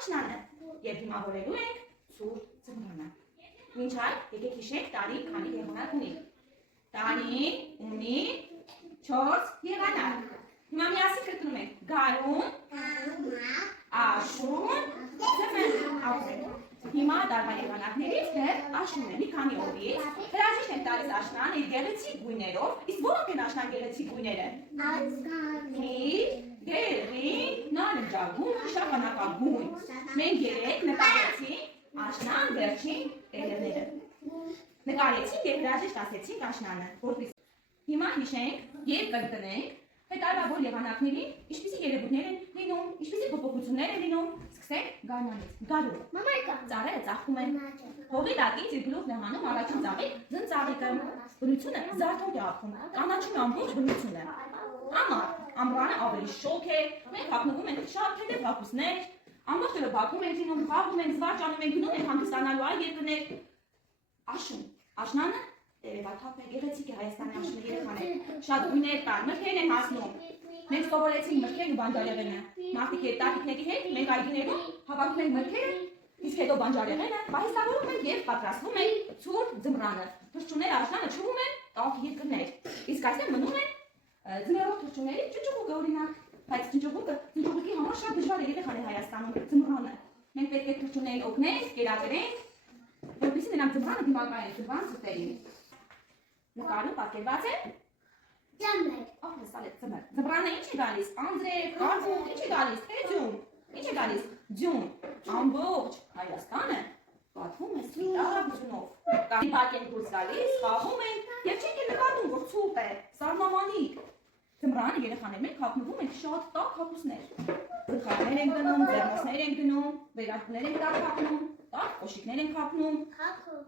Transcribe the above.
աշնանը եւ դիմավորելու ենք ցուրտ ձմռանը։ Մինչ այդ եկեք հիշենք տարի քանի եղանակ ունի։ Տարին ունի 4 եղանակ։ Հիմա միասին կրկնում ենք գարուն, աշուն, ձմեռ։ Հիմա տարվա եղանակներից դեռ աշուն է, մի քանի օրից հրաժեշտ ենք տալիս աշնան իր գեղեցիկ գույներով, իսկ որոնք են աշնան գեղեցիկ գույները։ Քիչ, գերին, նարնջագույն, շագանակագույն։ Մենք երեք նկարեցինք աշնան վերջին տերերները։ Նկարեցինք եւ հրաժեշտ ասեցինք աշնանը, որպես հիմա հիշենք եւ կրկնենք հետարվա որ եղանակներին ինչպիսի երևույթներ են լինում, ինչպիսի փոփոխություններ են լինում, սկսենք գարնանից։ Գարուն։ Մամայկա, ծառերը ծաղկում են։ Հողի տակից իր գլուխն է հանում առաջին ծաղիկ, զնծաղիկը։ Բնությունը զարթոտ է ապրում, կանաչում է ամբողջ բնությունը։ Ամառ, ամռանը ավելի շոգ է, մենք հագնվում ենք շատ թեթև հագուստներ, ամբողջ օրը բակում ենք լինում, խաղում ենք, զվարճանում ենք, գնում ենք հանգստանալու այլ երկրներ։ Աշուն, աշնանը տերևաթափ է, գեղեցիկ է Հայաստանի աշունը երեխաներ, շատ գույներ կան, մրգերն են հասնում։ Մենք սովորեցինք մրգերն ու բանջարեղենը։ Մարդիկ եւ տատիկների հետ մենք այգիներում հավաքում ենք մրգերը, իսկ հետո բանջարեղենը պահեստավորում ենք եւ պատրաստվում ենք ցուրտ ձմռանը։ Թռչունները աշնանը չվում են տաք երկրներ, իսկ այստեղ մնում են ձմեռով թռչունների ճուճուղուկը օրինակ, բայց ճուճուղուկի համար շատ դժվար է երեխաներ Հայաստանում ձմռանը։ Մենք պետք է թռչուններին օգնենք, կերակրենք, որպեսզի նրանք ձմռանը դիմակայեն ձմռան ցուրտերին։ Նկարում պատկերված է ձմեռ։ Ահա սա է ձմեռ։ Ձմռանը ինչ է գալիս։ Անձրև, կարկուտ, ինչ է գալիս։ Թե ձյուն։ Ինչ է գալիս։ Ձյուն։ Ամբողջ Հայաստանը պատվում է սպիտակ ձյունով։ Կարի պակ են դուրս գալիս, խաղում են եւ չեք նկատում որ ցուրտ է, սառնամանիք։ Ձմռանը երեխաներ մենք հագնվում ենք շատ տաք հագուստներ։ Գլխարկներ ենք դնում, ձեռնոցներ ենք դնում, վերարկուներ ենք տակ հագնում, տաք կոշիկներ ենք հագնում։ Հագում։